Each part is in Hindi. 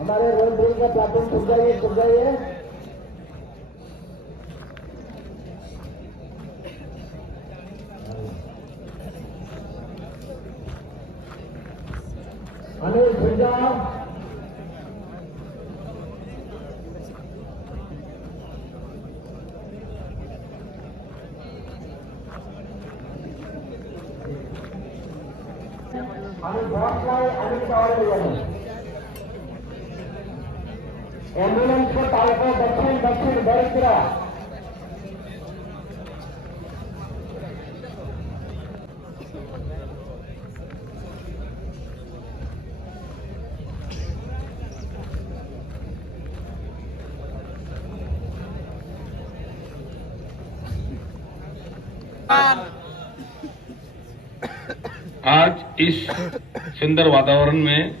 हमारे रोड ड्रिल का प्लाटून छुप जाइए। अनिल छुप एम्बुलेंस को तालको दक्षिण दरिद्र आज इस सुंदर वातावरण में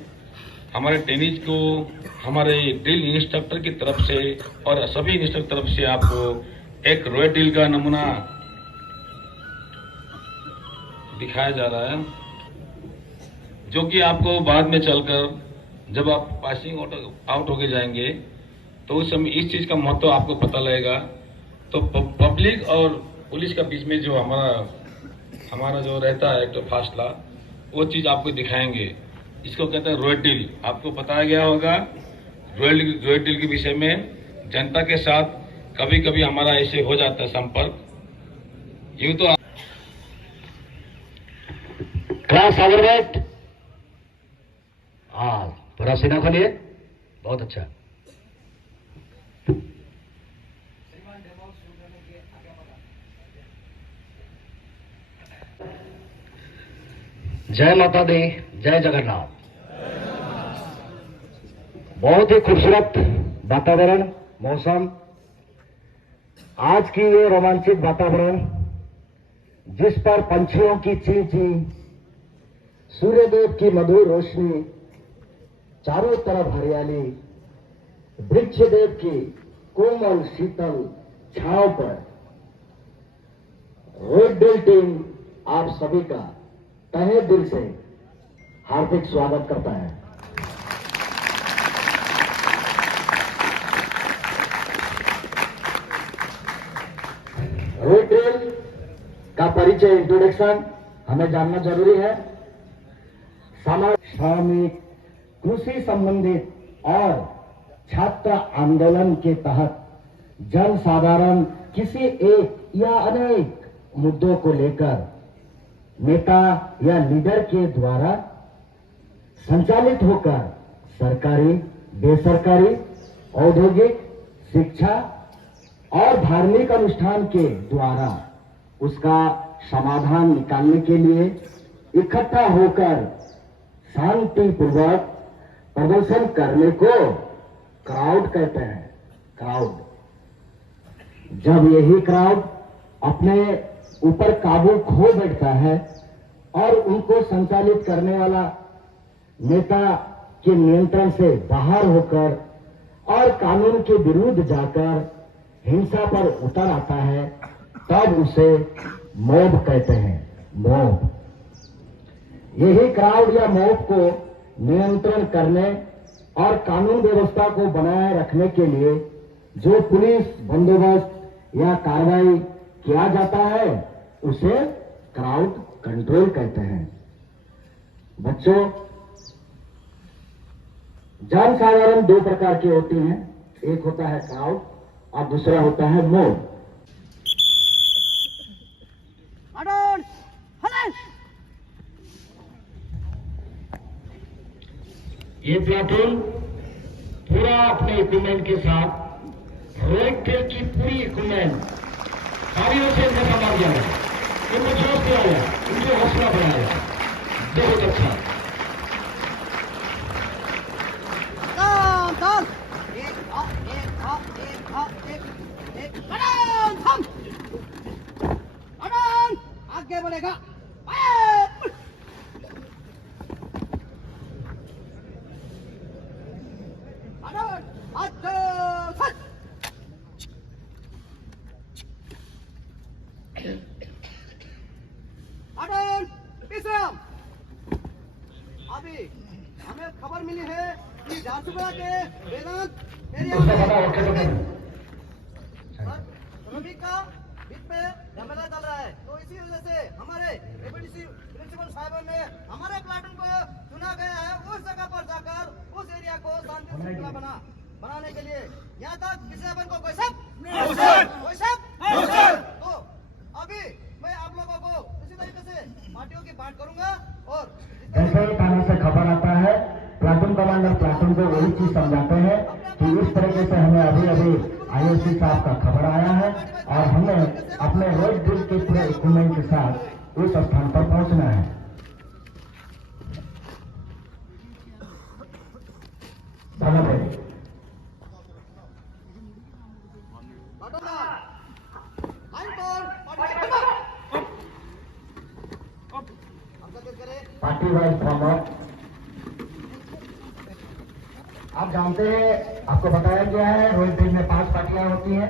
हमारे टेनिस को हमारे ड्रिल इंस्ट्रक्टर की तरफ से और सभी इंस्ट्रक्टर तरफ से आपको एक रॉयल ड्रिल का नमूना दिखाया जा रहा है, जो कि आपको बाद में चलकर जब आप पासिंग आउट होके जाएंगे तो उस समय इस चीज का महत्व आपको पता लगेगा। तो पब्लिक और पुलिस का बीच में जो हमारा जो रहता है एक तो फासला, वो चीज आपको दिखाएंगे। इसको कहते हैं रॉयल ड्रिल। आपको बताया गया होगा रॉयल ड्रिल के विषय में। जनता के साथ कभी कभी हमारा ऐसे हो जाता है संपर्क। यूं तो क्लास ओवरवेट, हाँ पूरा सीना खोलिए, बहुत अच्छा। जय माता दी, जय जगन्नाथ। बहुत ही खूबसूरत वातावरण, मौसम, आज की ये रोमांचित वातावरण जिस पर पंछियों की ची ची, सूर्यदेव की मधुर रोशनी, चारों तरफ हरियाली, वृक्ष देव की कोमल शीतल छांव पर रोड ड्रिल टीम आप सभी का तहे दिल से हार्दिक स्वागत करता है। रोड ड्रिल का परिचय, इंट्रोडक्शन हमें जानना जरूरी है। श्रमिक, कृषि संबंधित और छात्र आंदोलन के तहत जन साधारण किसी एक या अनेक मुद्दों को लेकर नेता या लीडर के द्वारा संचालित होकर सरकारी, बेसरकारी, औद्योगिक, शिक्षा और धार्मिक अनुष्ठान के द्वारा उसका समाधान निकालने के लिए इकट्ठा होकर शांतिपूर्वक प्रदर्शन करने को क्राउड कहते हैं। क्राउड, जब यही क्राउड अपने ऊपर काबू खो बैठता है और उनको संचालित करने वाला नेता के नियंत्रण से बाहर होकर और कानून के विरुद्ध जाकर हिंसा पर उतर आता है, तब उसे मॉब कहते हैं। मॉब, यही क्राउड या मॉब को नियंत्रण करने और कानून व्यवस्था को बनाए रखने के लिए जो पुलिस बंदोबस्त या कार्रवाई किया जाता है उसे क्राउड कंट्रोल कहते हैं। बच्चों, जन साधारण दो प्रकार की होती हैं, एक होता है क्राउड और दूसरा होता है मॉब। ये प्लाटून पूरा अपने इक्विपमेंट के साथ रोड ड्रिल की पूरी इक्विपमेंट सारियों से इनका मार दिया है। इनको जोश दिया गया, इनको हौसला बढ़ाया, बहुत अच्छा। आगे बढ़ेगा। अभी हमें खबर मिली है कि झारसुगुड़ा के वेदांत एरिया उससे में बता ओके तो कर। श्रमिक का बीच में झमेला चल रहा है, तो इसी वजह से हमारे एपीडीसी प्रिंसिपल साहब ने हमारे प्लाटून को चुना गया है उस जगह पर जाकर उस एरिया को शांति श्रृंखला बनाने के लिए। यहाँ तक किसी अपन को कोई शक? तो अभी मैं आप लोगों को इसी तरीके से पार्टियों की बात करूंगा और जैसे ही थाने से खबर आता है प्लाटून कमांडर प्लाटून को वही चीज समझाते हैं कि इस तरीके से हमें अभी अभी आईओसी साहब का खबर आया है और हमें अपने रोड ड्रिल के पूरे इक्विपमेंट के साथ उस स्थान पर पहुंचना है। पार्टी वाइज फॉर्मर आप जानते हैं, आपको बताया गया है रोज दिन में 5 पार्टियां होती हैं।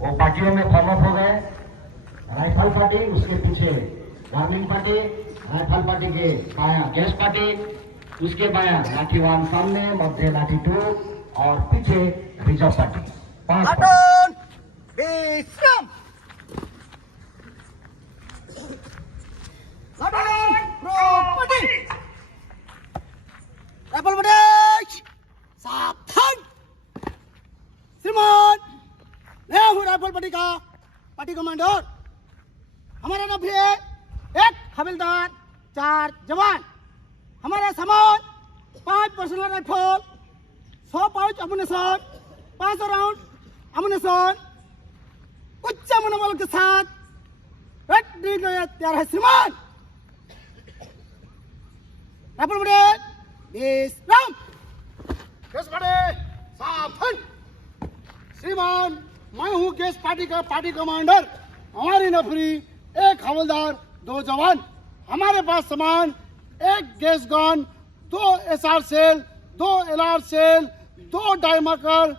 वो पार्टियों में फॉर्म अप हो गए। राइफल पार्टी, उसके पीछे गार्मिंग पार्टी, राइफल पार्टी के बाया गैस पार्टी, उसके बाया लाठी 1 सामने, मध्य लाठी 2 और पीछे रिजर्व पार्टी। 5 प्लाटून विश्राम। प्लाटून प्रॉपर्टी राइफल बटेश सावधान। श्रीमान, मैं हूँ राइफल पार्टी का पार्टी कमांडर। हमारा नफरी है 1 हविलदार 4 जवान। हमारा सामान 5 पर्सनल राइफल, 100 पाउच अम्युनिशन, 500 राउंड अम्युनिशन, उच्च मनोबल के साथ तैयार है। श्रीमान, राइफल बटेश विश्राम। गैस पार्टी सावधान। श्रीमान, मैं हूँ गैस पार्टी का पार्टी कमांडर। हमारी नफरी 1 हवलदार 2 जवान। हमारे पास सामान 1 gas gun, 2 SR shell, 2 LR shell, 2 dye marker,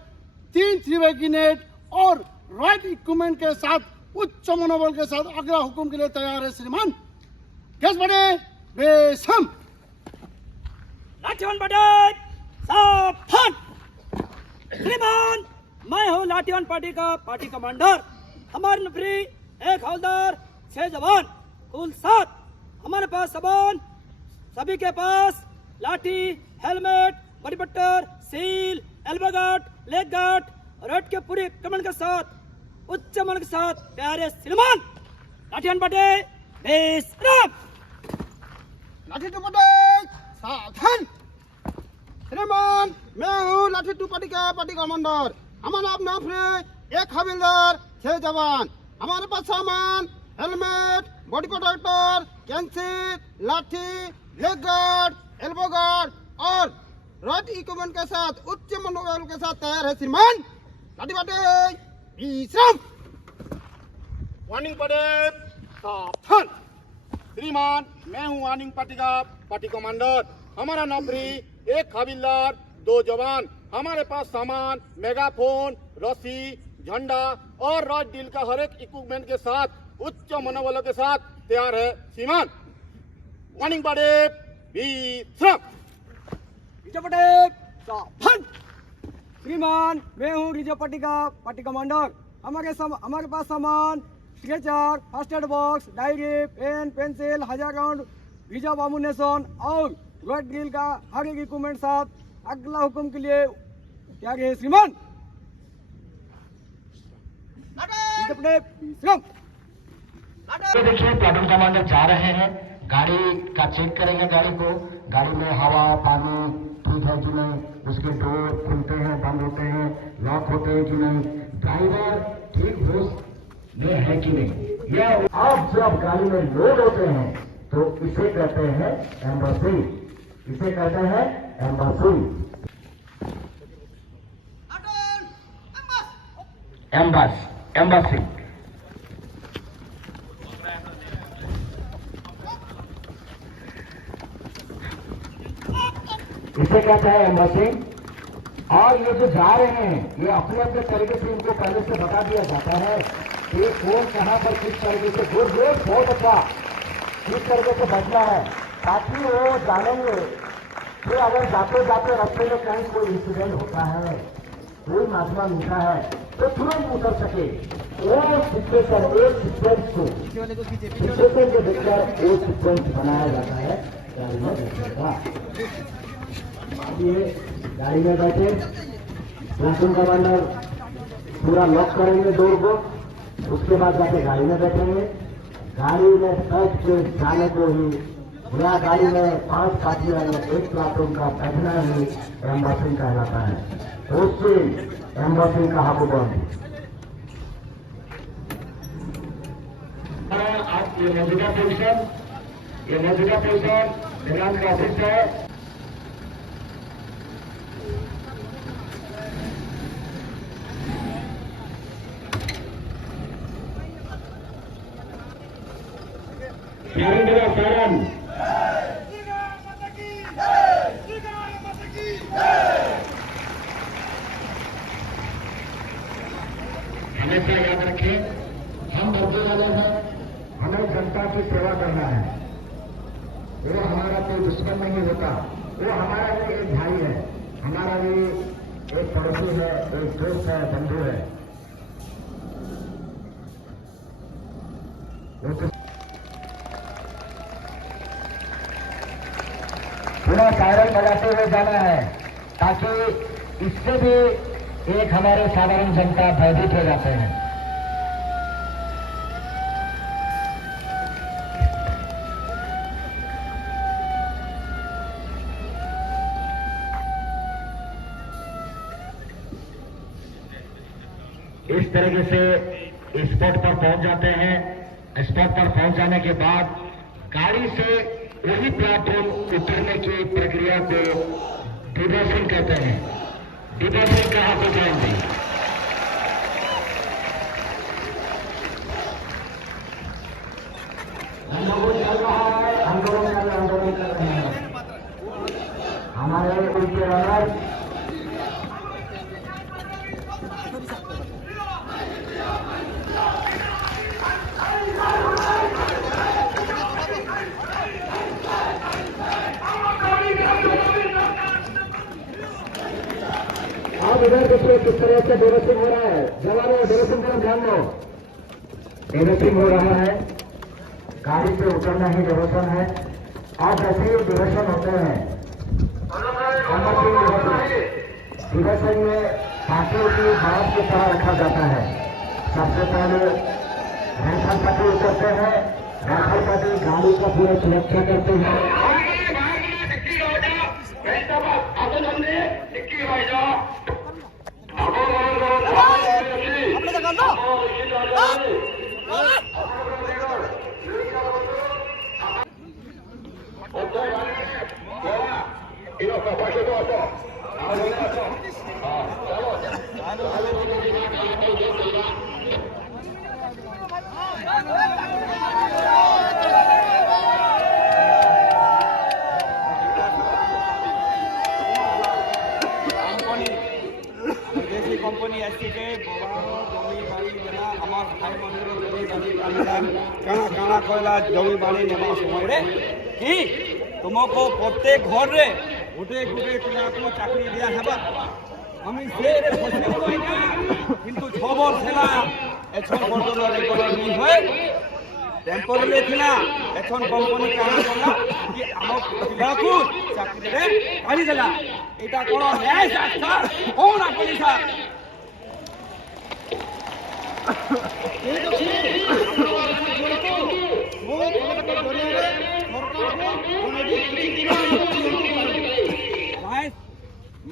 3 3-वे ग्रेनेड और राइट इक्विपमेंट के साथ उच्च मनोबल के साथ अगला हुक्म के लिए तैयार है। श्रीमान, गैस पार्टी बेसम। लाठीवान बटेश सावधान। श्रीमान, मैं हूँ लाठीवान पार्टी का पार्टी कमांडर। हमारे नफरी 1 हवलदार 6 जवान, कुल 7। हमारे पास सामान, सभी के पास लाठी, helmet, body butter, seal, elbow guard, leg guard, रट के पूरे कमांड के साथ उच्च मन के साथ प्यारे श्रीमान, लाठीवान बटेश विश्राम। लाठी 2 बटेश सावधान। श्रीमान, मैं हूँ लाठी 2 पार्टी का पार्टी कमांडर। हमारा अपना नफरी 1 हविलदार 6 जवान। हमारे पास सामान, हेलमेट, बॉडी प्रोटेक्टर, कैंसिल, लाठी, लेग गार्ड, एल्बो गार्ड और राइट इक्विपमेंट के साथ उच्च मनोबल के साथ तैयार है। श्रीमान, लाठी बटेश विश्राम। वार्निंग पटेल सावधान। श्रीमान, मैं हूँ वार्निंग पार्टी का पार्टी कमांडर। हमारा नौकरी 1 हविलदार 2 जवान। हमारे पास सामान, मेगाफोन, रस्सी, झंडा और रॉड डील का हर एक इक्विपमेंट के साथ उच्च मनोबलों के साथ तैयार है। श्रीमान, वार्निंग पटेल विश्राम। रिजर्व बटेश सावधान। श्रीमान, मैं हूँ रिजर्व पार्टी का पार्टी कमांडर। हमारे पास सामान, stretcher, first aid box, diary, pen, pencil, 1000 round reserve ammunition और रॉड ड्रिल का हर एक इक्विपमेंट साथ अगला हुक्म के लिए तैयार है। श्रीमान, रिजर्व बटेश विश्राम। ये देखिए प्लाटून कमांडर जा रहे हैं, गाड़ी का चेक करेंगे। गाड़ी को, गाड़ी में हवा पानी ठीक है कि नहीं, उसके डोर खुलते हैं, बंद होते हैं, लॉक होते हैं कि नहीं, ड्राइवर ठीक होश में है कि नहीं। यह आप जब गाड़ी में लोड होते हैं तो इसे कहते हैं एम्बसी। इसे कहते हैं एम्बसी। एम्बसी इसे कहते हैं एम्बसी। और ये जो जा रहे हैं ये अपने अपने तरीके से इनको पहले से बता दिया जाता है कि कौन कहाँ पर किस तरीके से गुड बहुत अच्छा किस तरीके से बचना है, ताकि वो जानेंगे फिर अगर जाते जाते रास्ते में कहीं कोई इंसिडेंट होता है, कोई महात्मा मिलता है, तो तुरंत उतर सके। वो सिचुएशन, एक सीक्वेंस को सिचुएशन के देखकर एक सीक्वेंस बनाया जाता है गाड़ी में बैठने का। ये गाड़ी में बैठे प्लाटून कमांडर पूरा लॉक करेंगे डोर को, उसके बाद जाके गाड़ी में बैठेंगे। गाड़ी में बैठ के जाने को ही या गाड़ी में 5 साथियों में एक प्लाटून का बैठना ही एम्बॉसिंग कहलाता है। उससे एम्बॉसिंग का हाथोबंद। आज ये मौजूदा पोजिशन निगरान का ऑफिस है। सारण हमेशा याद रखें, हम मजदूर वाले हैं, हमें जनता की सेवा करना है। वो हमारा कोई दुश्मन नहीं होता, वो हमारा भी एक भाई है, हमारा भी एक पड़ोसी है, एक दोस्त है, बंधु है। पूरा सायरन बजाते हुए जाना है, ताकि इससे भी एक हमारे साधारण जनता भयभीत हो जाते हैं। इस तरीके से स्पॉट पर पहुंच जाते हैं। स्पॉट पर पहुंच जाने के बाद गाड़ी से वही प्लाटून उतरने की प्रक्रिया को डिबॉसिंग कहते हैं। डिबॉसिंग कहाँ पे जाएंगे? आंदोलन चल रहा है, आंदोलन कर रहे हैं हमारे उनके रनर। आप इधर देखिए किस तरह से डेवसिंग हो रहा है। जवानों डेवसिंग पर ध्यान दो। डेवसिंग हो रहा है, गाड़ी से उतरना ही डेवसन है। और जैसे ही डेवसन होते हैं, डेवसन में पार्टियों की बात की तरह रखा जाता है। सबसे पहले राइफल पार्टी उतरते हैं, राइफल पार्टी गाड़ी का पूरा सुरक्षा करते हैं। কোম্পানি এসটিকে জমি বাড়ি নেওয়া আমার ভাই বন্ধুরা কাଣା কাଣା কয়লা জমি বাড়ি নেওয়া সময় কি তোমাকে প্রত্যেক ঘরে গোটে গোটে পিলাকে চাকরি দিয়া হেবা। আমি সে বসে কই না, কিন্তু 6 বছর হেলা এখন পর্যন্ত রেকর্ড নি হয়। টেম্পোরারি থিলা এখন কোম্পানি কাଣା কলা কি আমার পিলাকু চাকরি রে আনি দেলা। এটা কোন ন্যায় শাস্ত্র কোন আপনি স্যার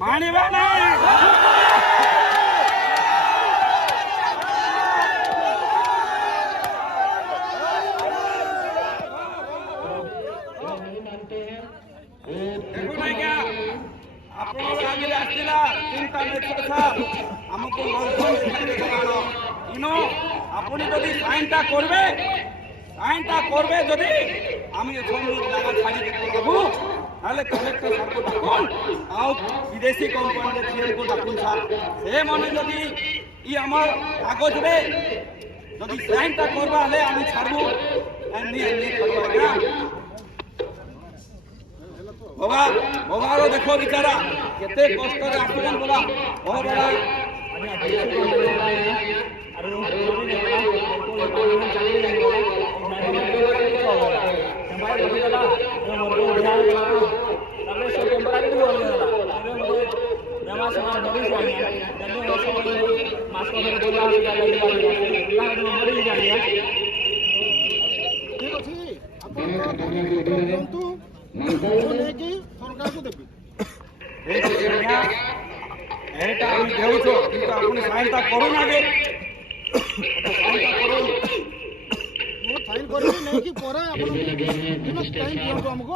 মানিবে না। আমাকে আপনি যদি সাইনটা করবে যদি আমি জায়গা ছাড়ি দেবো, তাহলে কালেক্টর সাহেবকে ডাকুন, আও বিদেশি কোম্পানির সিএমকে ডাকুন স্যার। সে মনে যদি ই আমার কাগজরে যদি সাইনটা করবা হলে আমি ছাড়বো। भोगा भोगारो देखो बिचारा केते कष्ट रे आसुछन बोला बहुत बड़ा ଠିକ ଅଛି ଆପଣ ଦିଅନ୍ତୁ ମୁଁ ନେଇକି ସରକାରକୁ ଦେବି ଏଇଟା ଆମେ ଦେଉଛୁ କିନ୍ତୁ ଆପଣ ସାଇନ୍ଟା କରୁନାହାନ୍ତି ମୁଁ ସାଇନ୍ କରିବି ନେଇକି ପରେ ଆପଣ ଟାଇମ୍ ଦିଅନ୍ତୁ ଆମକୁ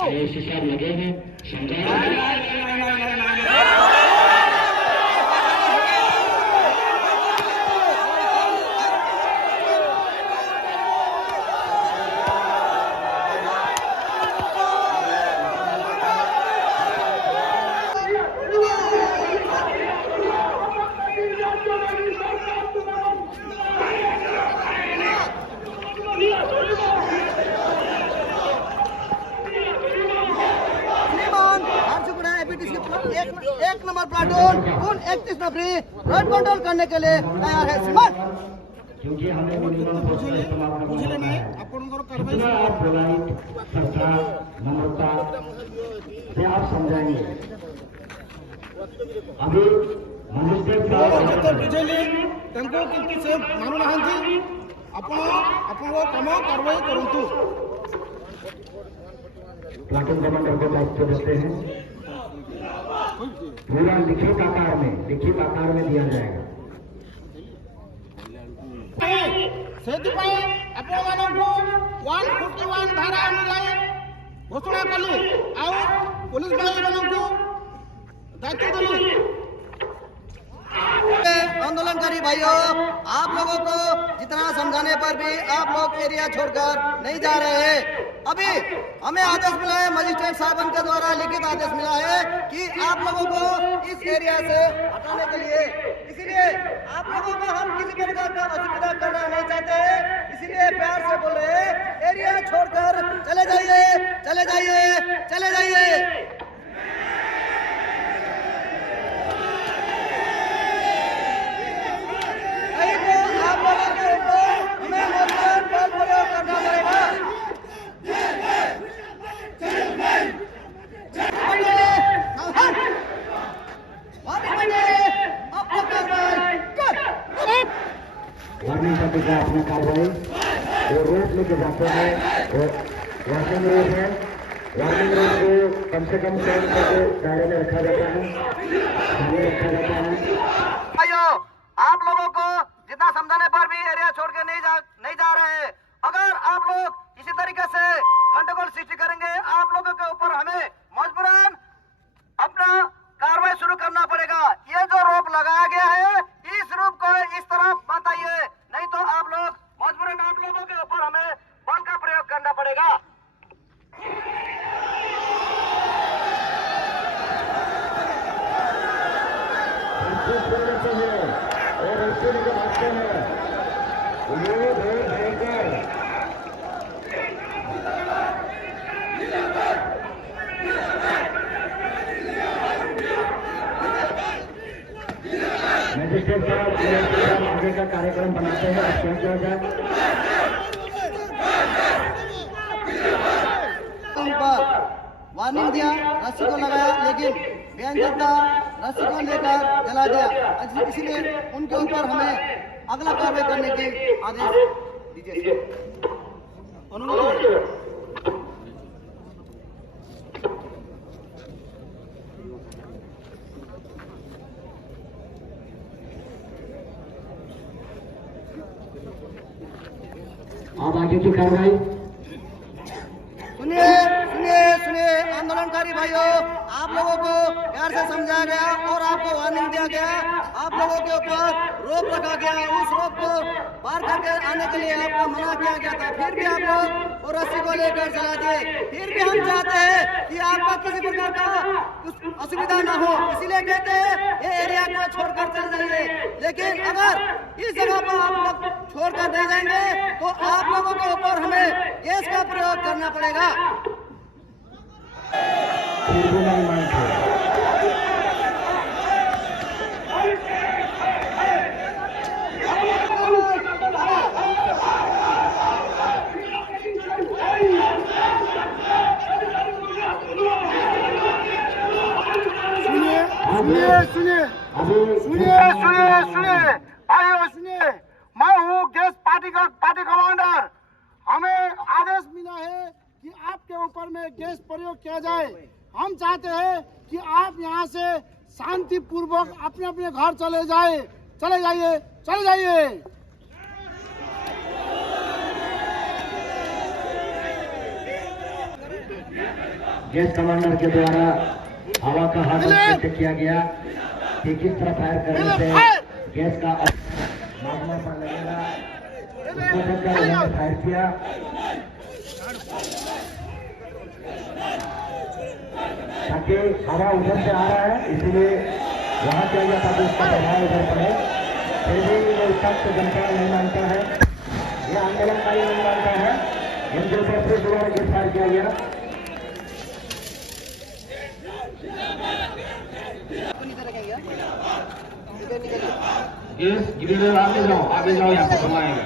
एक नंबर प्लाटून उन 31 नफरी रोड कंट्रोल करने के लिए तैयार है श्रीमान। क्योंकि हमें ବୁଝିଲେ ନାହିଁ ଆପଣଙ୍କର କାରବାଇ श्रद्धा नम्रता से आप समझाएंगे अभी ଯେତେ ବୁଝେଇଲି ତାଙ୍କୁ କିନ୍ତୁ ସେ ମାନୁନାହାନ୍ତି ଆପଣ ଆପଣଙ୍କ କାମ କାରବାଇ କରନ୍ତୁ प्लाटून कमांडर को दायित्व देते हैं पूरा लिखित आकार में दिया जाएगा ସେଥିପାଇଁ ଆପଣମାନଙ୍କୁ 141 ଧାରା ଅନୁଯାୟୀ ଘୋଷଣା କଲି ଆଉ पुलिस भाईମାନଙ୍କୁ दायित्व दिली आंदोलनकारी भाइयों, आप लोगों को जितना समझाने पर भी आप लोग एरिया छोड़कर नहीं जा रहे हैं। अभी हमें आदेश मिला है, मजिस्ट्रेट साहब के द्वारा लिखित आदेश मिला है कि आप लोगों को इस एरिया से हटाने के लिए, इसीलिए आप लोगों को हम किसी प्रकार का असुविधा करना नहीं चाहते हैं, इसीलिए प्यार से बोल रहे हैं एरिया छोड़कर चले जाइए, चले जाइए, चले जाइए। आप लोगों के ऊपर हमें मजबूर बल प्रयोग करना पड़ेगा। वार्निंग करते का अपना कार्रवाई वो रोड लेके जाते हैं, वो वार्निंग रोड है, वार्निंग रोड को कम से कम 100 करके दायरे में रखा जाता है, भाइयों, आप लोगों को जितना समझाने पर भी एरिया छोड़ के नहीं जा रहे। अगर आप लोग इसी तरीके से गंडगोल सृष्टि करेंगे, आप लोगों के ऊपर हमें मजबूरन अपना कार्रवाई शुरू करना पड़ेगा। ये जो रोप लगाया गया है, इस रोप को इस तरफ मत आइए, नहीं तो आप लोग मजबूरन आप लोगों के ऊपर हमें बल का प्रयोग करना पड़ेगा। और ऐसे लेके भागते हैं, ये बहुत भयंकर मजिस्ट्रेट साहब आगे का कार्यक्रम बनाते हैं, क्या किया जाए। पर वार्निंग दिया, रस्सी को लगाया, लेकिन बयान करता रस्सी को लेकर जला दिया। इसीलिए उनके ऊपर हमें अगला कार्रवाई करने के आदेश दीजिए। अनुरोध अब आगे की कार्रवाई सुनिए सुनिए सुनिए आंदोलनकारी भाइयों, आप लोगों को प्यार से समझाया गया और आपको वार्निंग दिया गया, आप लोगों के ऊपर रोक रखा गया, उस रोक को पार करके आने के लिए आपको मना किया गया था, फिर भी आप लोग और रस्सी को लेकर चला दिए। फिर भी हम चाहते हैं कि आपका किसी प्रकार का कुछ असुविधा न हो, इसीलिए कहते हैं ये एरिया को छोड़कर चले जाइए। लेकिन अगर इस जगह पर आप लोग छोड़कर नहीं जाएंगे तो आप लोगों के ऊपर हमें गैस का प्रयोग करना पड़ेगा। फिर भी नहीं मानते। सुनिए भाइयों सुनिए, मैं हूँ गैस पार्टी कमांडर। हमें आदेश मिला है कि आपके ऊपर में गैस प्रयोग किया जाए। हम चाहते हैं कि आप यहाँ से शांति पूर्वक अपने अपने घर चले जाइए। गैस कमांडर के द्वारा हवा का हाथ किया गया कि किस तरह फायर करने से गैस का मामला पर लगेगा, उसको देखकर उन्होंने फायर किया। ताकि हवा उधर से आ रहा है, इसलिए वहां किया गया ताकि उसका प्रभाव उधर पड़े। फिर भी ये सख्त जनता नहीं मानता है, ये आंदोलनकारी नहीं मानता है। इनके ऊपर फिर दोबारा गैस फायर किया गया। गैस गिरे, आगे जाओ यहाँ से समाएगा।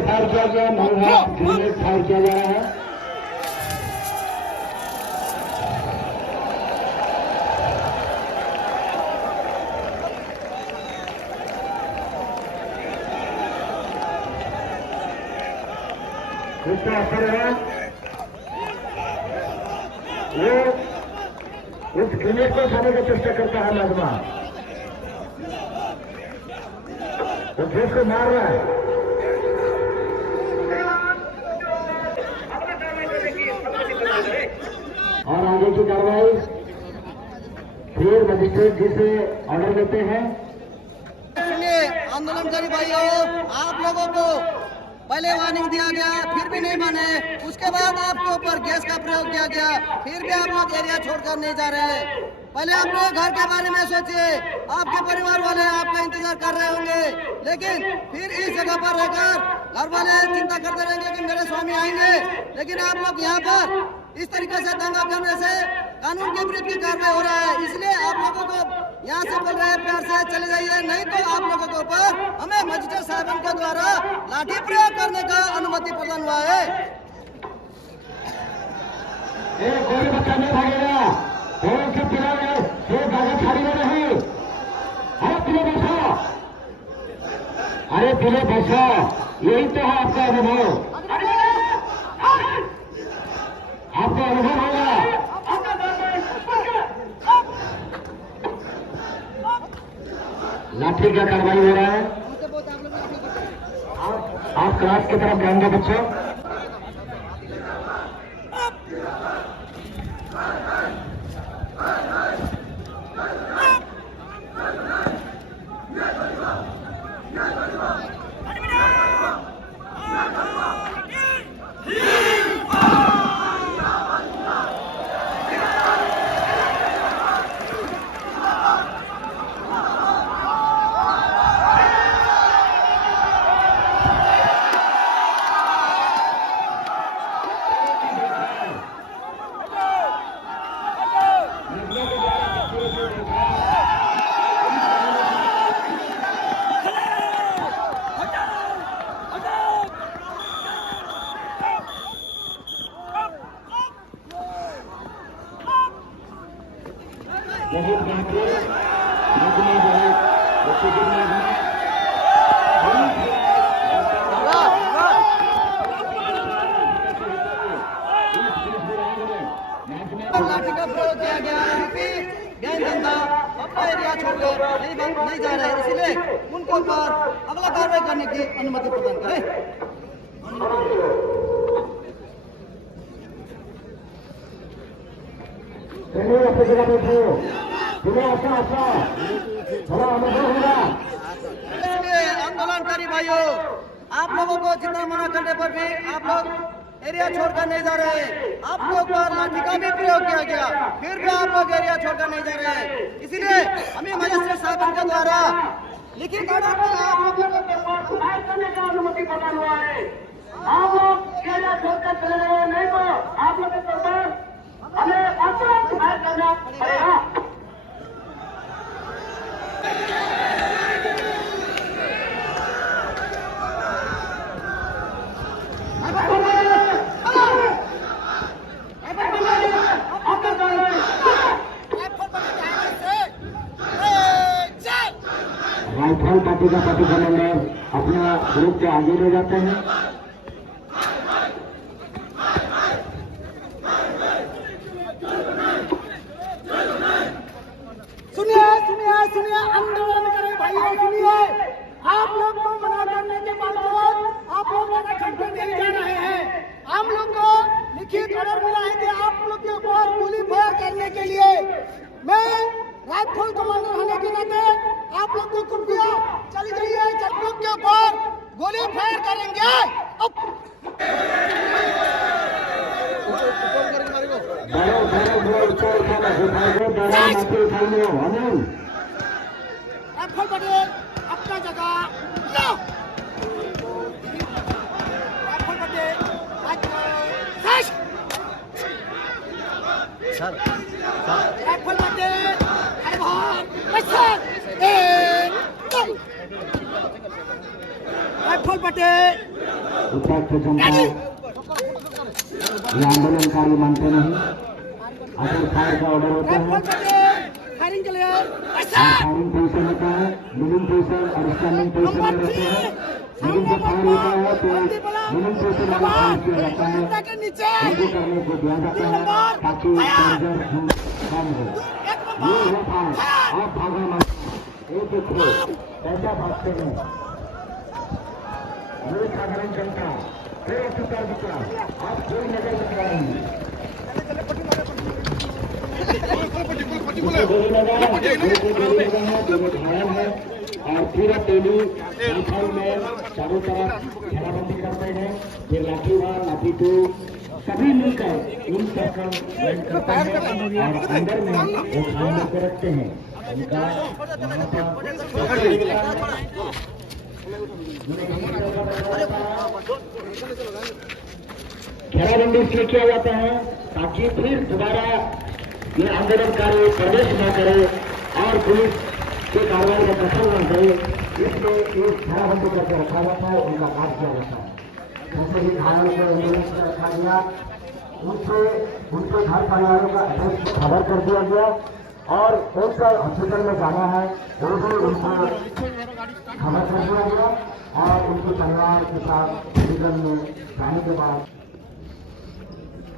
फायर किया गया, ग्रेनेड फायर किया जा रहा है। उसका असर है, वो उस ग्रेनेड को उठाने का चेष्टा करता है नजमा, वो गैस को मार रहा है। और आगे की कार्रवाई फिर मजिस्ट्रेट जी से ऑर्डर देते हैं। सुनिए आंदोलनकारी भाइयों, आप लोगों को पहले वार्निंग दिया गया, फिर भी नहीं माने। उसके बाद आपके ऊपर गैस का प्रयोग किया गया, फिर भी आप लोग एरिया छोड़कर नहीं जा रहे हैं। पहले आप लोग घर के बारे में सोचिए, आपके परिवार वाले आपका इंतजार कर रहे होंगे, लेकिन फिर इस जगह पर रहकर घर वाले चिंता करते रहेंगे कि मेरे स्वामी आएंगे। लेकिन आप लोग यहाँ पर इस तरीके से दंगा करने से कानून के विरुद्ध की कार्रवाई हो रहा है। इसलिए आप लोगों को यहाँ से बोल रहे हैं प्यार से चले जाइए, नहीं तो आप लोगों के ऊपर हमें मजिस्ट्रेट साहब के द्वारा लाठी प्रयोग करने का अनुमति प्रदान हुआ है। कोई बच्चा नहीं भागेगा, थोड़ा से पिला है, कोई गाड़ी खाली में नहीं। अरे पिले बैठो, अरे पिले बैठो, यही तो है आपका अनुभव, आपका अनुभव होगा। लाठी का कार्रवाई हो रहा है। आप क्लास की तरफ ध्यान दो बच्चों। बहुत बेहतरीन नजमा जो है बच्चे गिरना है। लाठी का प्रयोग किया गया, गैंग धंधा अपना एरिया छोड़कर नहीं जा रहे, इसलिए उनके ऊपर अगला कार्रवाई करने की अनुमति प्रदान करें। अपनी जगह बैठो, तुम्हें ऐसा थोड़ा अनुभव होगा। इसलिए आंदोलनकारी भाइयों, आप लोगों को जितना मना करने पर भी आप लोग एरिया छोड़कर नहीं जा रहे। आपके ऊपर लाठी का भी प्रयोग किया गया, फिर भी आप लोग एरिया छोड़कर नहीं जा रहे। इसीलिए हमें मजिस्ट्रेट साहब के द्वारा लिखित ऑर्डर में आप लोगों को सुधार करने का अनुमति प्रदान हुआ है। आप लोग एरिया छोड़कर चले गए, नहीं तो आप लोग के ऊपर हमें अतिरिक्त सुधार करना पड़ेगा। राइफल पार्टी का पार्टी कमांडर अपना ग्रुप के आगे ले जाते हैं। सुनिए सुनिए सुनिए, आंदोलन करें भाइयों, सुनिए। आप लोग को मना करने के बावजूद आप लोग आरक्षण पर नहीं जा रहे हैं। हम लोग को लिखित ऑर्डर मिला है कि आप लोग के ऊपर गोली फायर करने के लिए। मैं राइफल कमांडर होने के नाते आप लोग को कृपया चली जाइए, सब लोग के ऊपर गोली फायर करेंगे। राइफल पटेल अपना जगह लो। Rifle Patel rifle Patel rifle Patel ये आंदोलनकारी मानते नहीं। अगर फायर का ऑर्डर होता है, फायरिंग के लिए फायरिंग पोजिशन होता है, लिविंग पोजिशन और स्टैंडिंग पोजिशन में रहते हैं। लेकिन जब फायर होता है तो लिविंग पोजिशन वाला फायर किया जाता है, उनको करने को दिया जाता है ताकि डेंजर कम हो। ये है फायर। आप भागा मत, एक देखो कैसा भागते हैं ये साधारण जनता। फिर अस्पताल दिखा, आप कोई नजर नहीं आ रही है। घायल है और पूरा टोली राइफल में चारों तरफ घेराबंदी करते हैं। फिर लाठी 1 लाठी 2 सभी मिलकर इन सर्कल करते हैं और अंदर में वो खाने को रखते हैं। उनका घेराबंदी इसलिए किया जाता है ताकि फिर दोबारा ये आंदोलनकारी प्रवेश न करे और पुलिस के कार्रवाई में दखल न करे। इसलिए एक घेराबंदी करके रखा जाता है, उनका काट किया जाता है। जैसे भी घायल को एम्बुलेंस में रखा गया, उनके घर परिवारों का एड्रेस खबर कर दिया गया और कौन सा हॉस्पिटल में जाना है वो भी उनको खबर कर दिया गया और उनके परिवार के साथ हॉस्पिटल में जाने के बाद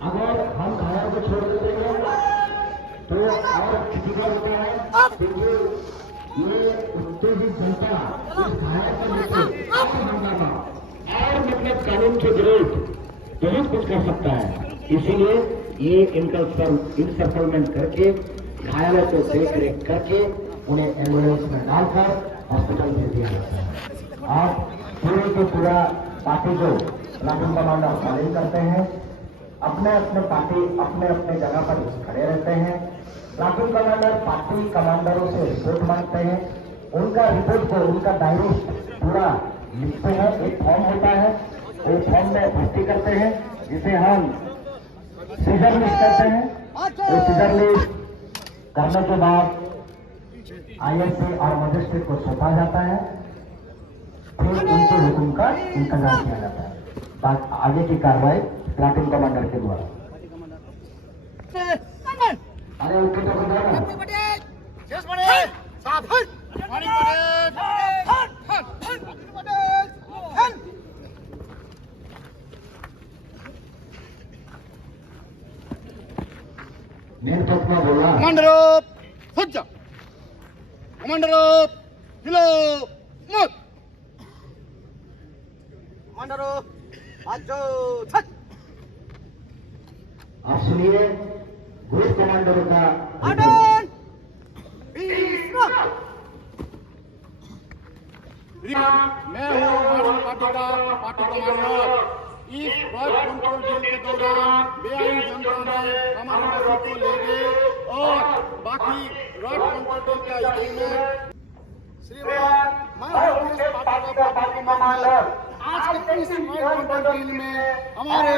अगर हम घायल को छोड़ देते हैं तो और फिजिकल होता है, क्योंकि ये उत्तेजित जनता इस घायल को लेकर और मतलब कानून के विरोध बहुत कुछ कर सकता है। इसीलिए ये इंसर्कलमेंट करके घायलों को देख रेख करके उन्हें एम्बुलेंस में डालकर हॉस्पिटल भेज दिया जाता है। और पूरे के पूरा पार्टी को प्लाटून कमांडर फॉलो करते हैं, अपने अपने पार्टी अपने अपने जगह पर खड़े रहते हैं। प्लाटून कमांडर पार्टी कमांडरों से रिपोर्ट मांगते हैं, उनका रिपोर्ट को उनका डायरी पूरा लिखते हैं। एक फॉर्म होता है, वो फॉर्म में भर्ती करते हैं जिसे हम सीजर लिस्ट कहते हैं। वो सीजर लिस्ट करने के बाद आईएससी और मजिस्ट्रेट को सौंपा जाता है, फिर उनके हुक्म का इंतजार किया जाता है। बात आगे की कार्रवाई प्लाटून कमांडर के द्वारा। अरे उनके तो मेन पक्का बोला कमांडर ऑफ सज्जा, कमांडर ऑफ हिलो मत, कमांडर आजो छत। आप सुनिए ग्रुप कमांडरों का ऑर्डर मैं हूँ पार्टी का पार्टी कमांडर। इस ड्रग कंट्रोल ड्रिल के दौरान बेआईन जनता ने हमारे नफरी को ले गए और बाकी ड्रग कंट्रोल ड्रिल का एग्रीमेंट श्रीमान मैं कांग्रेस पार्टी का पार्टी कमांडर आज के इस ड्रग कंट्रोल ड्रिल में हमारे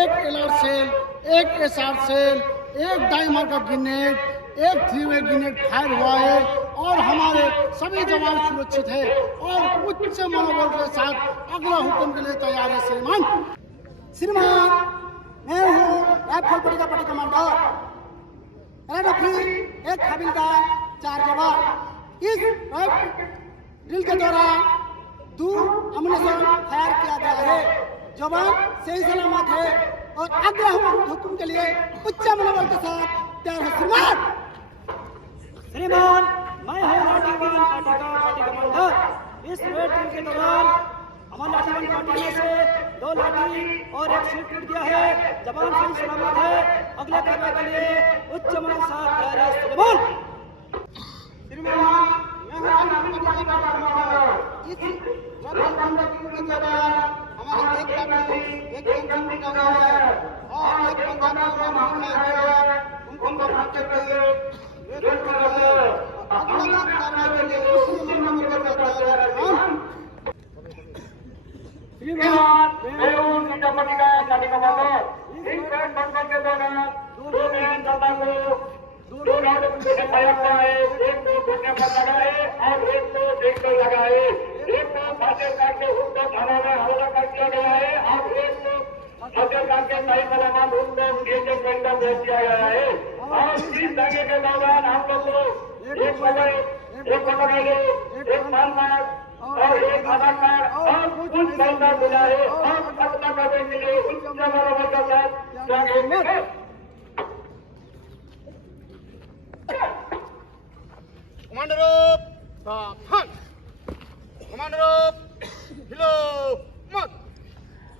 एक एलआर सेल, एक एसआर सेल, एक डाइमर का ग्रेनेड, एक 3-वे ग्रेनेड फायर हुआ है और हमारे सभी जवान सुरक्षित है और उच्च मनोबल के साथ अगला हुक्म के लिए तैयार है। श्रीमान मैं हूँ राइफल पट्टी का पार्टी कमांडर, एक हवलदार, 4 जवान। इस ड्रिल के दौरान 2 अम्युनिशन फायर किया गया है। जवान सही सलामत है और अगला हुक्म के लिए उच्च मनोबल के साथ तैयार है। श्रीमान मैं हूँ लाठीवान पार्टी का पार्टी कमांडर। इस रेड ड्रिल के दौरान हमारी लाठीवान पार्टी में से 2 लाठी और 1 शीट टूट गया है। जवान सही सलामत है। अगले कार्रवाई के लिए उच्च मनोबल के साथ तैयार है।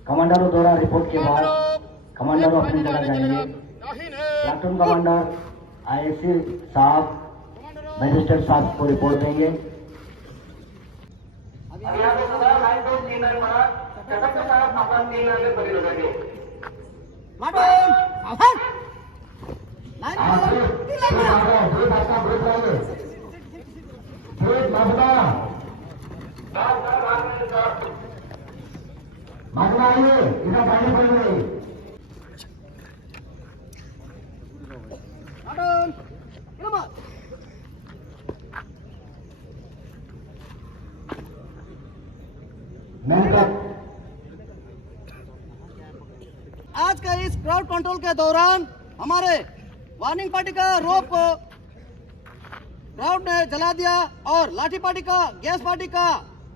कमांडरों द्वारा रिपोर्ट के बाद कमांडर अपनी जगह जाएंगे। प्लाटून कमांडर आईएससी साहब मजिस्ट्रेट साहब को रिपोर्ट देंगे। मागना आइए, इधर गाड़ी पड़ गई। आज का इस क्राउड कंट्रोल के दौरान हमारे वार्निंग पार्टी का रोप को क्राउड ने जला दिया और लाठी पार्टी का, गैस पार्टी का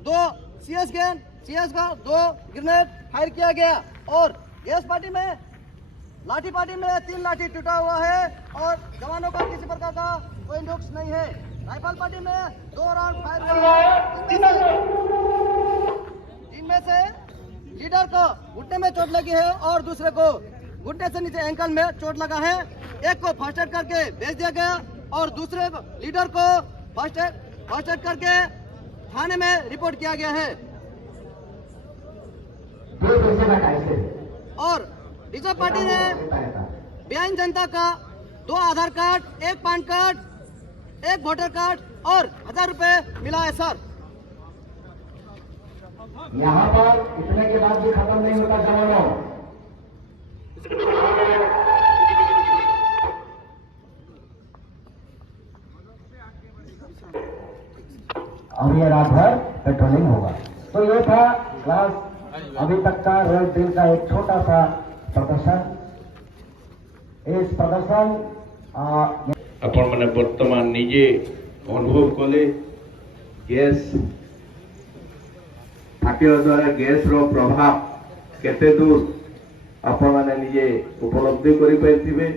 2 सीएस का 2 ग्रेनेड फायर किया गया और गैस पार्टी में, लाठी पार्टी में 3 लाठी टूटा हुआ है और जवानों का किसी प्रकार का कोई नुकसान नहीं है। राइफल पार्टी में 2 राउंड फायर हुआ है, जिनमें से लीडर को घुटने में चोट लगी है और दूसरे को घुटने से नीचे एंकल में चोट लगा है। एक को फर्स्ट एड करके भेज दिया गया और दूसरे लीडर को फर्स्ट एड करके थाने में रिपोर्ट किया गया है। और रिजर्व पार्टी ने बेआईन जनता का 2 Aadhaar card, 1 PAN card, 1 voter card और 1000 रुपए मिला है। सर यहाँ पर इतने के बाद भी खत्म नहीं होता जवानों। अब ये रात भर पेट्रोलिंग होगा। तो ये था क्लास अभी तक का रेड ड्रिल का एक छोटा सा प्रदर्शन। इस प्रदर्शन आपण मैंने वर्तमान निजे अनुभव कले गैस फाटिवा द्वारा गैस रो प्रभाव केते दूर आपण मैंने निजे उपलब्धि करि पाइथिबे।